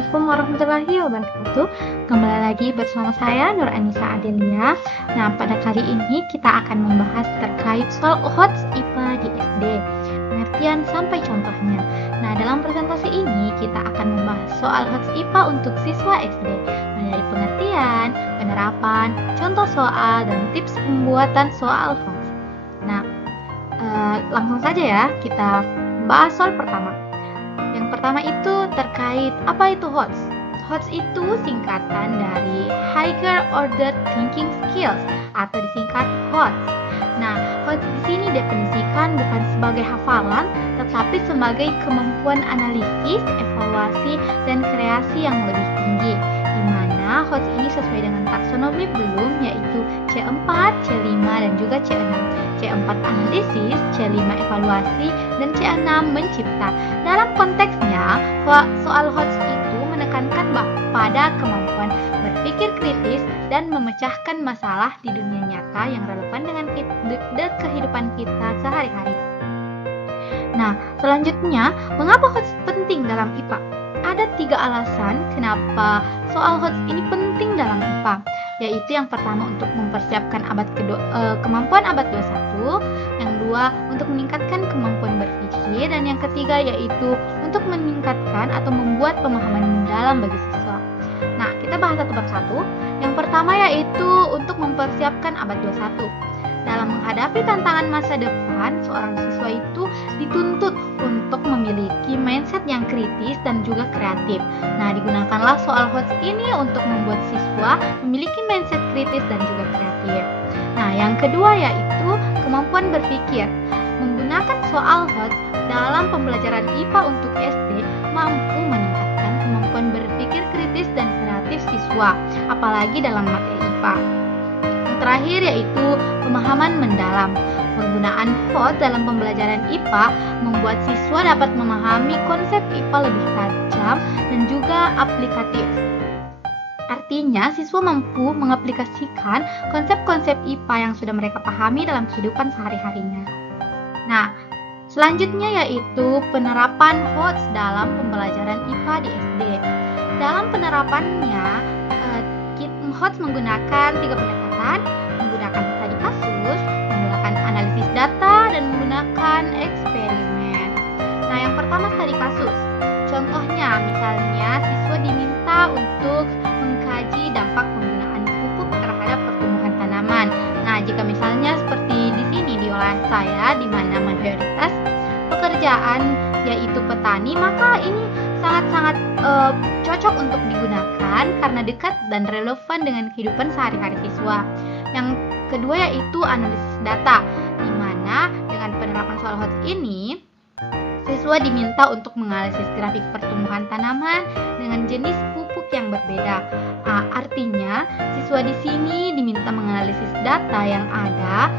Assalamualaikum warahmatullahi wabarakatuh. Kembali lagi bersama saya Nur Anissa Adelia. Nah, pada kali ini kita akan membahas terkait soal HOTS IPA di SD, pengertian sampai contohnya. Nah, dalam presentasi ini kita akan membahas soal HOTS IPA untuk siswa SD, mulai dari pengertian, penerapan, contoh soal, dan tips pembuatan soal HOTS. Nah, langsung saja ya kita bahas soal pertama. Yang pertama itu terkait apa itu HOTS. HOTS itu singkatan dari Higher Order Thinking Skills atau disingkat HOTS. Nah, HOTS di sini definisikan bukan sebagai hafalan, tetapi sebagai kemampuan analisis, evaluasi, dan kreasi yang lebih tinggi. Di mana HOTS ini sesuai dengan taksonomi Bloom, yaitu C4, C5, dan juga C6. C4 analisis, C5 evaluasi, dan C6 mencipta. Dalam konteksnya, soal HOTS itu menekankan pada kemampuan berpikir kritis dan memecahkan masalah di dunia nyata yang relevan dengan kehidupan kita sehari-hari. Nah, selanjutnya, mengapa HOTS penting dalam IPA? Ada 3 alasan kenapa soal HOTS ini penting dalam IPA, yaitu yang pertama untuk mempersiapkan kemampuan abad 21, yang kedua untuk meningkatkan kemampuan berpikir, dan yang ketiga yaitu untuk meningkatkan atau membuat pemahaman mendalam bagi siswa. Nah, kita bahas satu persatu. Yang pertama yaitu untuk mempersiapkan abad 21. Dalam menghadapi tantangan masa depan, seorang siswa itu dituntut untuk memiliki mindset yang kritis dan juga kreatif. Nah, digunakanlah soal HOTS ini untuk membuat siswa memiliki mindset kritis dan juga kreatif. Nah, yang kedua yaitu kemampuan berpikir. Menggunakan soal HOTS dalam pembelajaran IPA untuk SD mampu meningkatkan kemampuan berpikir kritis dan kreatif siswa, apalagi dalam materi IPA. Terakhir yaitu pemahaman mendalam. Penggunaan HOTS dalam pembelajaran IPA membuat siswa dapat memahami konsep IPA lebih tajam dan juga aplikatif. Artinya, siswa mampu mengaplikasikan konsep-konsep IPA yang sudah mereka pahami dalam kehidupan sehari-harinya. Nah, selanjutnya yaitu penerapan HOTS dalam pembelajaran IPA di SD. Dalam penerapannya, HOTS menggunakan 3 pendekatan, menggunakan studi kasus, menggunakan analisis data, dan menggunakan eksperimen. Nah, yang pertama studi kasus. Contohnya, misalnya siswa diminta untuk mengkaji dampak penggunaan pupuk terhadap pertumbuhan tanaman. Nah, jika misalnya seperti di sini di wilayah saya, di mana mayoritas pekerjaan yaitu petani, maka ini sangat-sangat cocok untuk digunakan karena dekat dan relevan dengan kehidupan sehari-hari siswa. Yang kedua yaitu analisis data, di mana dengan penerapan soal HOTS ini siswa diminta untuk menganalisis grafik pertumbuhan tanaman dengan jenis pupuk yang berbeda. Artinya, siswa di sini diminta menganalisis data yang ada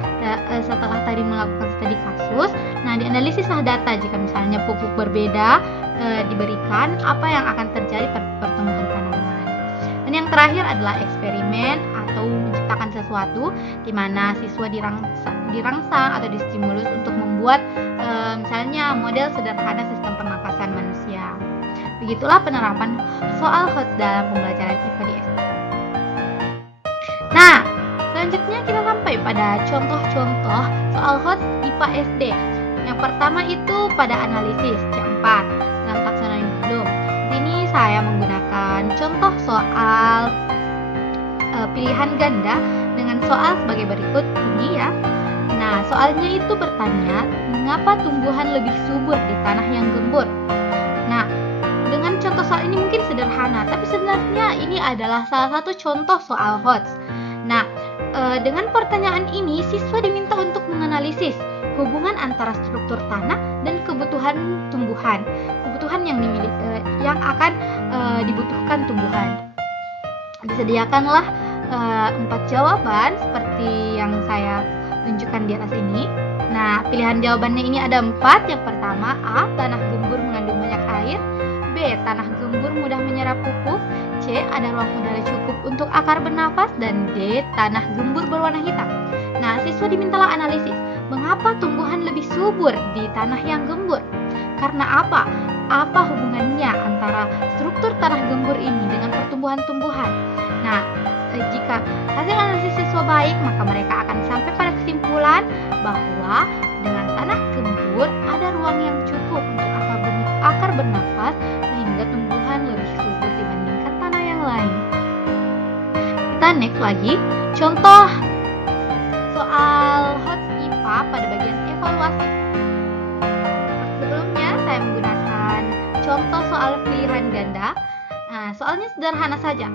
setelah tadi melakukan studi kasus. Nah, dianalisislah data jika misalnya pupuk berbeda diberikan, apa yang akan terjadi pada pertumbuhan tanaman. Dan yang terakhir adalah eksperimen atau menciptakan sesuatu, di mana siswa dirangsang atau distimulus untuk membuat misalnya model sederhana sistem pernapasan manusia. Begitulah penerapan soal HOTS dalam pembelajaran IPA di SD. Nah, selanjutnya kita sampai pada contoh-contoh soal HOTS IPA SD. Yang pertama itu pada analisis C4 dalam taksonomi Bloom. Di sini saya menggunakan contoh soal pilihan ganda dengan soal sebagai berikut ini ya. Nah, soalnya itu bertanya, mengapa tumbuhan lebih subur di tanah yang gembur? Nah, dengan contoh soal ini mungkin sederhana, tapi sebenarnya ini adalah salah satu contoh soal HOTS. Nah, dengan pertanyaan ini, siswa diminta untuk menganalisis hubungan antara struktur tanah dan kebutuhan tumbuhan, kebutuhan yang akan dibutuhkan tumbuhan. Disediakanlah 4 jawaban seperti yang saya tunjukkan di atas ini. Nah, pilihan jawabannya ini ada 4. Yang pertama, A. Tanah gembur mengandung banyak air. B. Tanah gembur mudah menyerap pupuk. C. Ada ruang udara cukup untuk akar bernafas. Dan D. Tanah gembur berwarna hitam. Nah, siswa dimintalah analisis. Mengapa tumbuhan lebih subur di tanah yang gembur? Karena apa? apa hubungannya antara struktur tanah gembur ini dengan pertumbuhan-tumbuhan. Nah, jika hasil analisis siswa baik, maka mereka akan sampai pada kesimpulan bahwa dengan tanah gembur ada ruang yang cukup untuk akar bernafas sehingga tumbuhan lebih subur dibandingkan tanah yang lain. Kita next lagi, contoh soal HOTS IPA pada bagian evaluasi. Sebelumnya saya menggunakan contoh soal pilihan ganda. Nah, soalnya sederhana saja.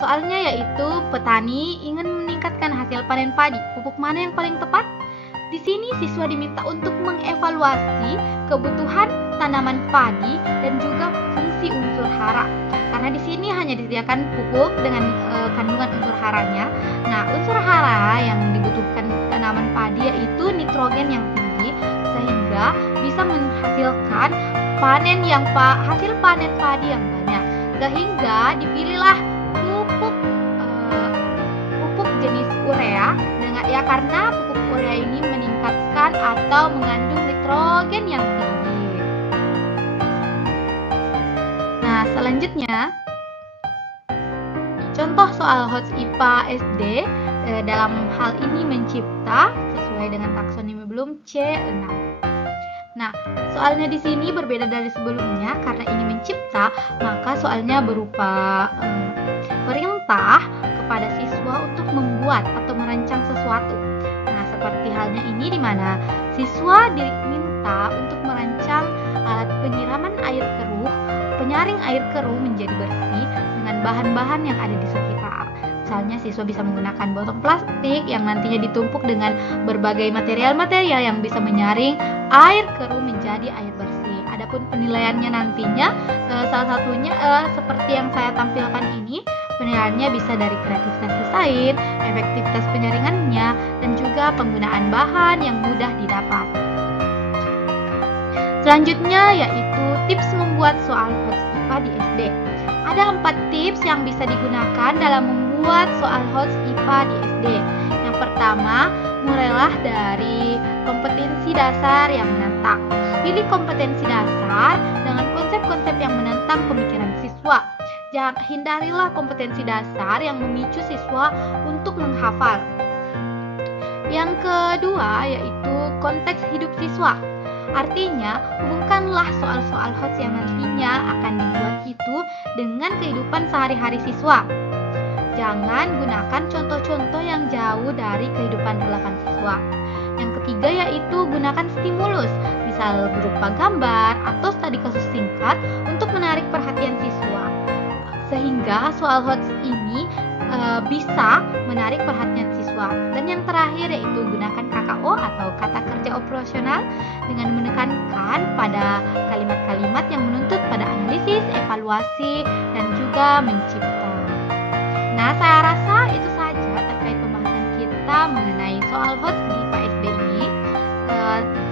Soalnya yaitu petani ingin meningkatkan hasil panen padi. Pupuk mana yang paling tepat? Di sini siswa diminta untuk mengevaluasi kebutuhan tanaman padi dan juga fungsi unsur hara. Karena di sini hanya disediakan pupuk dengan kandungan unsur haranya. Nah, unsur hara yang dibutuhkan tanaman padi yaitu nitrogen yang tinggi sehingga bisa menghasilkan hasil panen padi yang banyak. Sehingga dipilihlah pupuk jenis urea karena pupuk urea ini meningkatkan atau mengandung nitrogen yang tinggi. Nah, selanjutnya contoh soal HOTS IPA SD dalam hal ini mencipta sesuai dengan taksonomi Bloom C6. Nah, soalnya di sini berbeda dari sebelumnya karena ini mencipta, maka soalnya berupa perintah kepada siswa untuk membuat atau merancang sesuatu. Nah, seperti halnya ini di mana siswa diminta untuk merancang alat penyiraman air keruh, penyaring air keruh menjadi bersih dengan bahan-bahan yang ada di sekitar. Misalnya siswa bisa menggunakan botol plastik yang nantinya ditumpuk dengan berbagai material-material yang bisa menyaring air keruh menjadi air bersih. Adapun penilaiannya nantinya salah satunya seperti yang saya tampilkan ini, penilaiannya bisa dari kreativitas desain, efektivitas penyaringannya, dan juga penggunaan bahan yang mudah didapat. Selanjutnya yaitu tips membuat soal HOTS IPA di SD. Ada 4 tips yang bisa digunakan dalam membuat soal HOTS IPA di SD. Yang pertama, mulailah dari kompetensi dasar yang menantang. Pilih kompetensi dasar dengan konsep-konsep yang menantang pemikiran siswa. Hindarilah kompetensi dasar yang memicu siswa untuk menghafal. Yang kedua yaitu konteks hidup siswa. Artinya, hubungkanlah soal-soal HOTS yang nantinya akan dibuat itu dengan kehidupan sehari-hari siswa. Jangan gunakan contoh-contoh yang jauh dari kehidupan relevan siswa. Yang ketiga yaitu gunakan stimulus, misal berupa gambar atau studi kasus singkat untuk menarik perhatian siswa. Sehingga soal HOTS ini bisa menarik perhatian siswa. Dan yang terakhir yaitu gunakan KKO atau kata kerja operasional dengan menekankan pada kalimat-kalimat yang menuntut pada analisis, evaluasi, dan juga mencipta. Nah, saya rasa itu saja terkait pembahasan kita mengenai soal HOTS di IPA SD ini.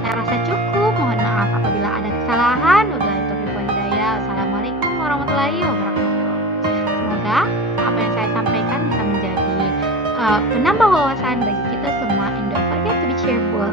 Saya rasa cukup. Mohon maaf apabila ada kesalahan. Wabillahi taufiq wal hidayah. Assalamualaikum warahmatullahi wabarakatuh. Semoga apa yang saya sampaikan bisa menjadi penambah wawasan bagi kita semua. And don't forget to be cheerful.